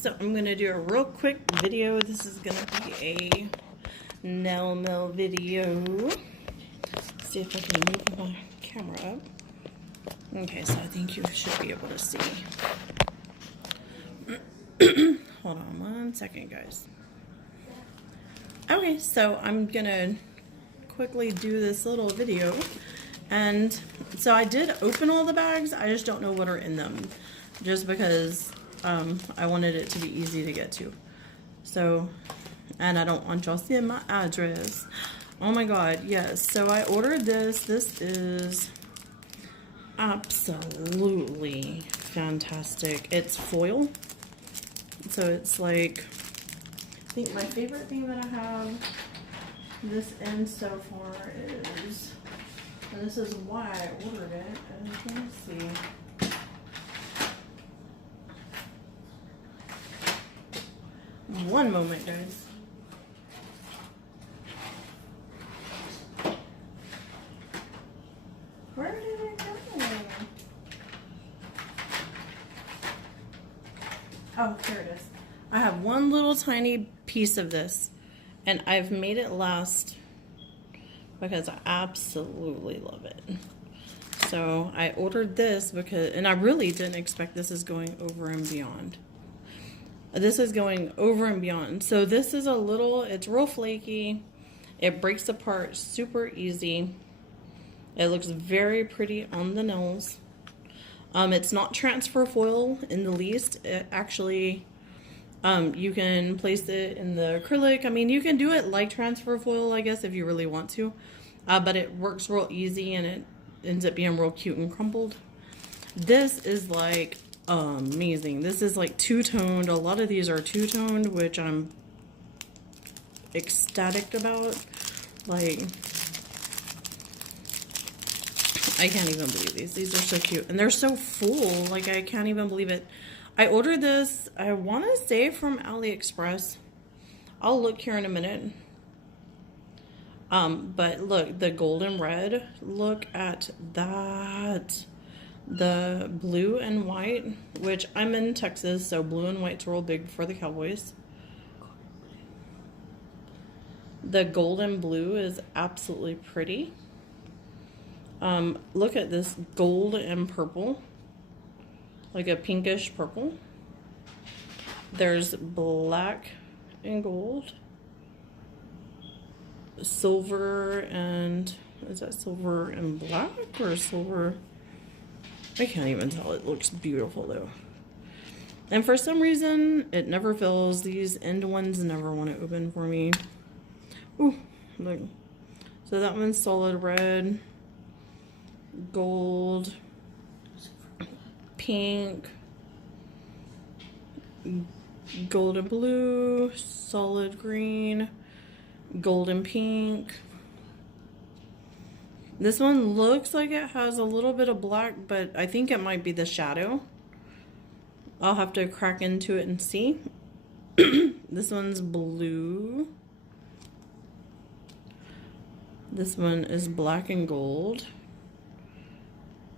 So I'm going to do a real quick video. This is going to be a nail mill video. Let's see if I can move my camera up. Okay, so I think you should be able to see. Hold on one second, guys. Okay, so I'm going to quickly do this little video. And so I did open all the bags. I just don't know what are in them. Just because I wanted it to be easy to get to. So, and I don't want y'all seeing my address. Oh my god, yes. So I ordered this. This is absolutely fantastic. It's foil. So it's like, I think my favorite thing that I have this in so far is, and this is why I ordered it, and let me see. One moment, guys. Where did it go? Oh, here it is. I have one little tiny piece of this, and I've made it last because I absolutely love it. So I ordered this because, and I really didn't expect this is going over and beyond. This is going over and beyond. So this is a little, it's real flaky. It breaks apart super easy. It looks very pretty on the nails. It's not transfer foil in the least. It actually, you can place it in the acrylic. I mean, you can do it like transfer foil, I guess, if you really want to. But it works real easy and it ends up being real cute and crumpled. This is like amazing. This is like two-toned. A lot of these are two-toned, which I'm ecstatic about. Like, I can't even believe these. These are so cute. And they're so full. Like, I can't even believe it. I ordered this, I want to say from AliExpress. I'll look here in a minute. But look, the golden red. Look at that. The blue and white, which I'm in Texas, so blue and white's real big for the Cowboys. The golden blue is absolutely pretty. Look at this gold and purple, like a pinkish purple. There's black and gold, silver and, is that silver and black or silver? I can't even tell. It looks beautiful though. And for some reason, it never fills. These end ones never want to open for me. Ooh, look. So that one's solid red, gold, pink, golden blue, solid green, golden pink. This one looks like it has a little bit of black, but I think it might be the shadow. I'll have to crack into it and see. This one's blue. This one is black and gold.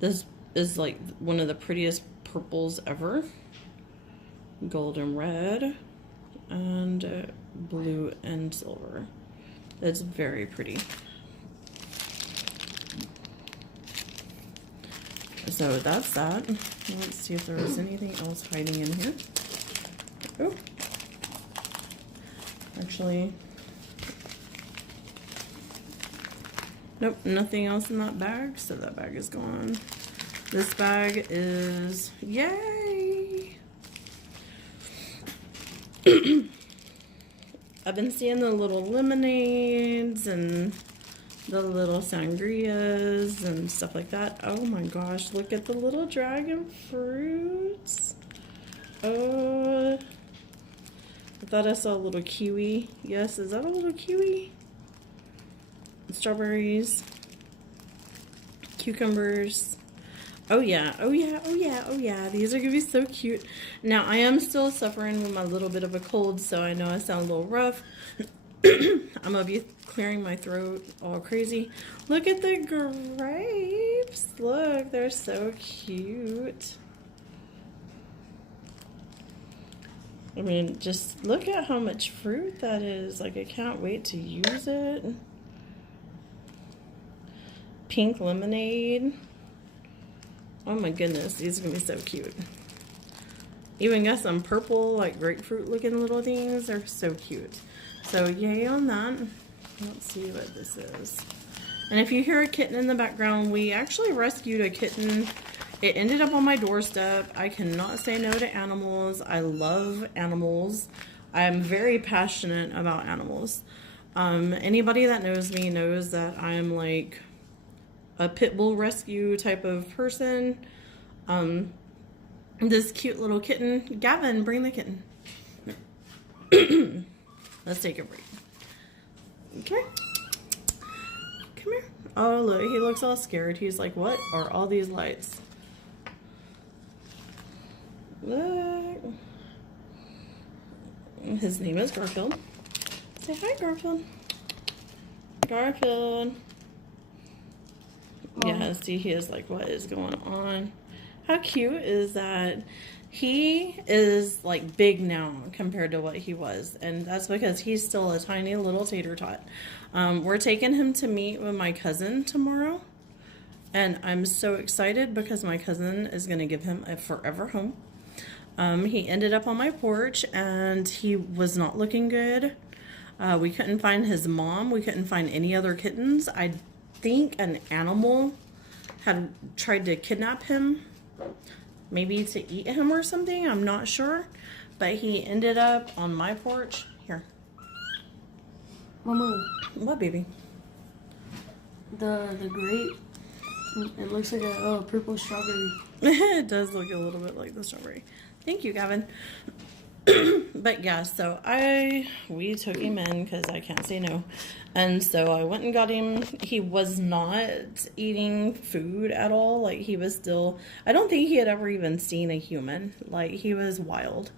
This is like one of the prettiest purples ever. Golden red and blue and silver. It's very pretty. So that's that. Let's see if there was anything else hiding in here. Oh, actually, nope, nothing else in that bag. So that bag is gone. This bag is, yay! I've been seeing the little lemonades and the little sangrias and stuff like that. Oh my gosh, look at the little dragon fruits. Oh, I thought I saw a little kiwi. Yes, is that a little kiwi? Strawberries, cucumbers. Oh yeah, oh yeah, oh yeah, oh yeah. These are gonna be so cute. Now, I am still suffering with my little bit of a cold, so I know I sound a little rough. I'm gonna be clearing my throat all crazy. Look at the grapes. Look, they're so cute. I mean, just look at how much fruit that is. Like, I can't wait to use it. Pink lemonade. Oh my goodness, these are gonna be so cute. Even got some purple, like grapefruit looking little things. They're so cute. So yay on that. Let's see what this is. And if you hear a kitten in the background, we actually rescued a kitten. It ended up on my doorstep. I cannot say no to animals. I love animals. I'm very passionate about animals. Anybody that knows me knows that I'm like a pit bull rescue type of person. This cute little kitten. Gavin, bring the kitten. Let's take a break. Okay. Come here. Oh, look, he looks all scared. He's like, what are all these lights? Look. His name is Garfield. Say hi, Garfield. Garfield. Yeah, see, he is like, what is going on? How cute is that? He is like big now compared to what he was, and that's because he's still a tiny little tater tot. We're taking him to meet with my cousin tomorrow, and I'm so excited because my cousin is going to give him a forever home. He ended up on my porch, and he was not looking good. We couldn't find his mom. We couldn't find any other kittens. I think an animal had tried to kidnap him, maybe to eat him or something. I'm not sure, but he ended up on my porch. Here. Mama. What, baby? The grape. It looks like a purple strawberry. It does look a little bit like the strawberry. Thank you, Gavin. But yeah, so we took him in because I can't say no. And so I went and got him. He was not eating food at all. Like, he was still, I don't think he had ever even seen a human. Like, he was wild.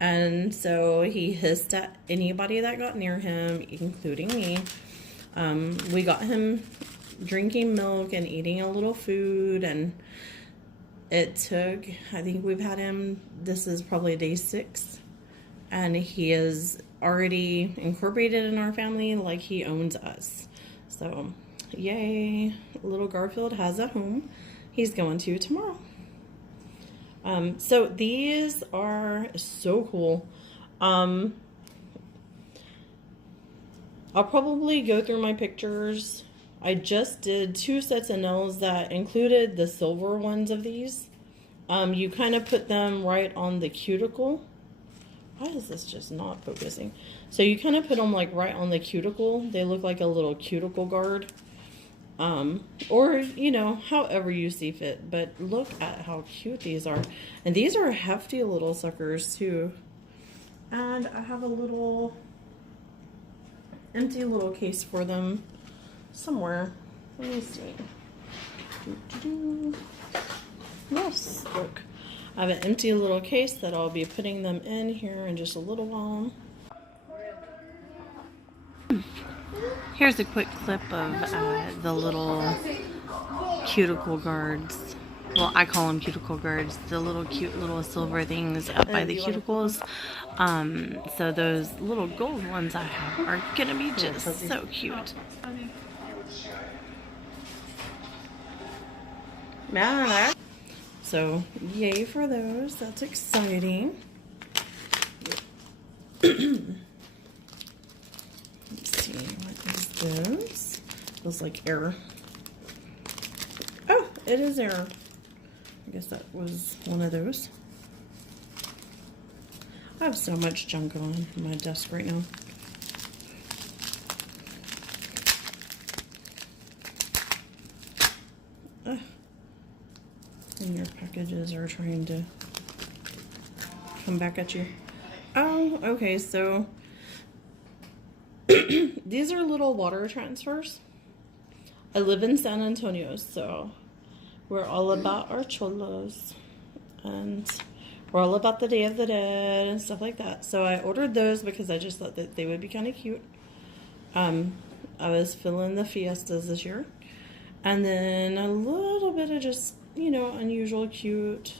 And so he hissed at anybody that got near him, including me. We got him drinking milk and eating a little food, and it took, I think we've had him, this is probably day 6, and he is already incorporated in our family like he owns us. So yay, little Garfield has a home. He's going to tomorrow. So these are so cool. I'll probably go through my pictures. I just did 2 sets of nails that included the silver ones of these. You kind of put them right on the cuticle. Why is this just not focusing? So you kind of put them like right on the cuticle. They look like a little cuticle guard. Or, you know, however you see fit. But look at how cute these are. And these are hefty little suckers too. And I have a little empty little case for them somewhere. Let me see. Yes, look. I have an empty little case that I'll be putting them in here in just a little while. Here's a quick clip of the little cuticle guards. Well, I call them cuticle guards. The little cute little silver things up by the cuticles. So those little gold ones I have are gonna be just so cute. Yeah. So yay for those. That's exciting. Let's see, what is this? Feels like air. Oh, it is air. I guess that was one of those. I have so much junk on my desk right now. And your packages are trying to come back at you. Oh, okay, so these are little water transfers. I live in San Antonio, so we're all about our cholos. And we're all about the Day of the Dead and stuff like that. So I ordered those because I just thought that they would be kind of cute. I was feeling the fiestas this year. And then a little bit of just, you know, unusual, cute,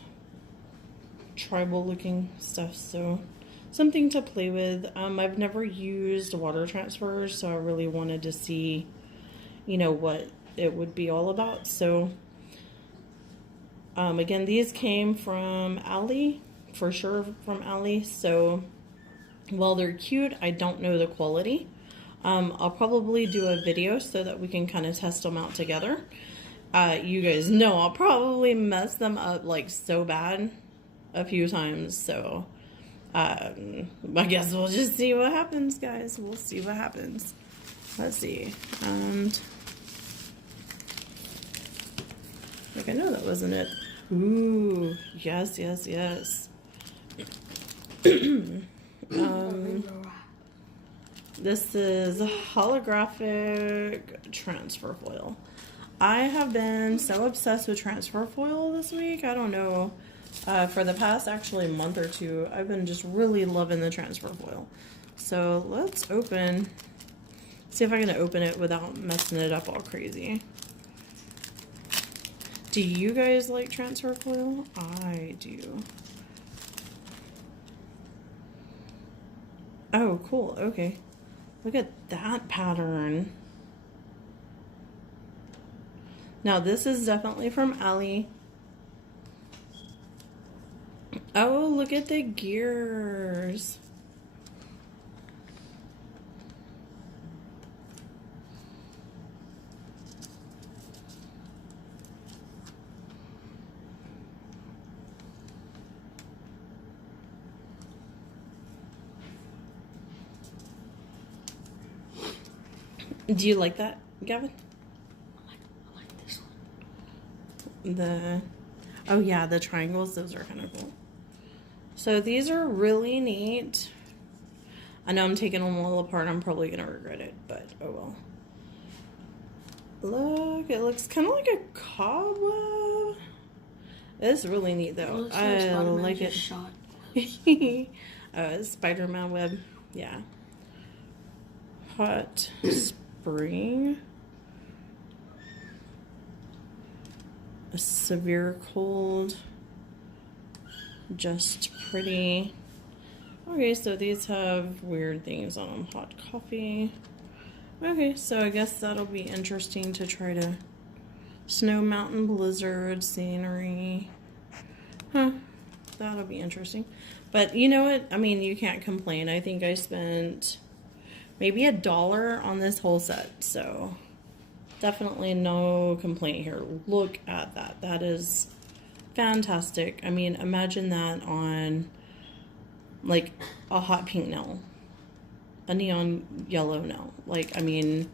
tribal looking stuff. So something to play with. I've never used water transfers, so I really wanted to see, you know, what it would be all about. So again, these came from Ali, for sure from Ali. So while they're cute, I don't know the quality. I'll probably do a video so that we can kind of test them out together. You guys know I'll probably mess them up like so bad a few times. So I guess we'll just see what happens, guys. We'll see what happens. Let's see. And like, I know that wasn't it. Ooh, yes, yes, yes. This is holographic transfer foil. I have been so obsessed with transfer foil this week. I don't know. For the past actually month or two, I've been just really loving the transfer foil. So let's see if I can open it without messing it up all crazy. Do you guys like transfer foil? I do. Oh, cool. Okay. Look at that pattern. Now, this is definitely from Ali. Oh, look at the gears. Do you like that, Gavin? I like this one. Oh yeah, the triangles, those are kind of cool. So these are really neat. I know I'm taking them all apart. I'm probably going to regret it, but oh well. Look, it looks kind of like a cobweb. It's really neat though. I like it. Spider-Man web. Yeah. Hot spring. A severe cold. Just pretty. Okay, so these have weird things on them. Hot coffee. Okay, so I guess that'll be interesting to try to snow mountain blizzard scenery. Huh. That'll be interesting. But you know what? I mean, you can't complain. I think I spent maybe $1 on this whole set. So definitely no complaint here. Look at that. That is fantastic. I mean, imagine that on like a hot pink nail, a neon yellow nail. Like, I mean,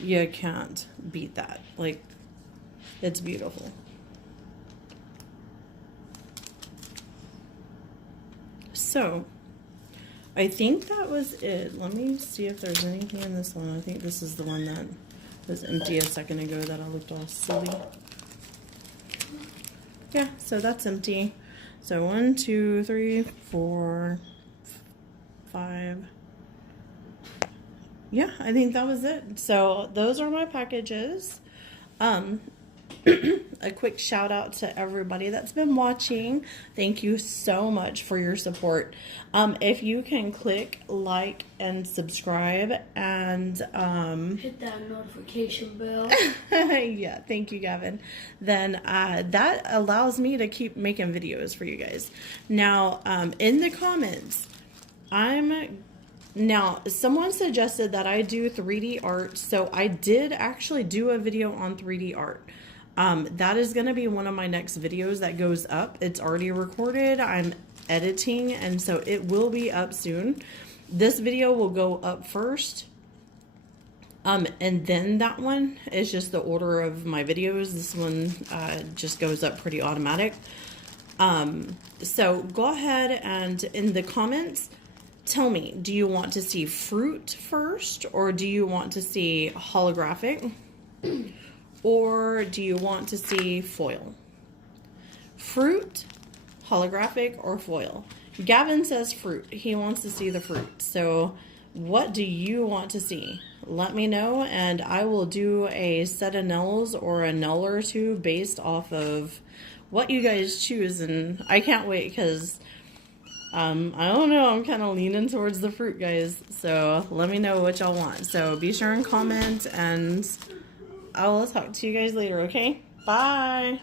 you can't beat that. Like, it's beautiful. So I think that was it. Let me see if there's anything in this one. I think this is the one that was empty a second ago that I looked all silly. Yeah, so that's empty. So 1, 2, 3, 4, 5. Yeah, I think that was it. So those are my packages. A quick shout out to everybody that's been watching. Thank you so much for your support. If you can click like and subscribe and hit that notification bell. yeah, thank you, Gavin. Then that allows me to keep making videos for you guys. Now, in the comments, now someone suggested that I do 3D art, so I did actually do a video on 3D art. That is going to be one of my next videos that goes up. It's already recorded. I'm editing, and so it will be up soon. This video will go up first. And then that one is just the order of my videos. This one just goes up pretty automatic. So go ahead and in the comments, tell me, do you want to see fruit first, or do you want to see holographic? Or do you want to see foil? Fruit, holographic, or foil? Gavin says fruit. He wants to see the fruit. So what do you want to see? Let me know, and I will do a set of nails or a nail or two based off of what you guys choose. And I can't wait, because I don't know. I'm kind of leaning towards the fruit, guys. So let me know what y'all want. So be sure and comment, and I will talk to you guys later, okay? Bye.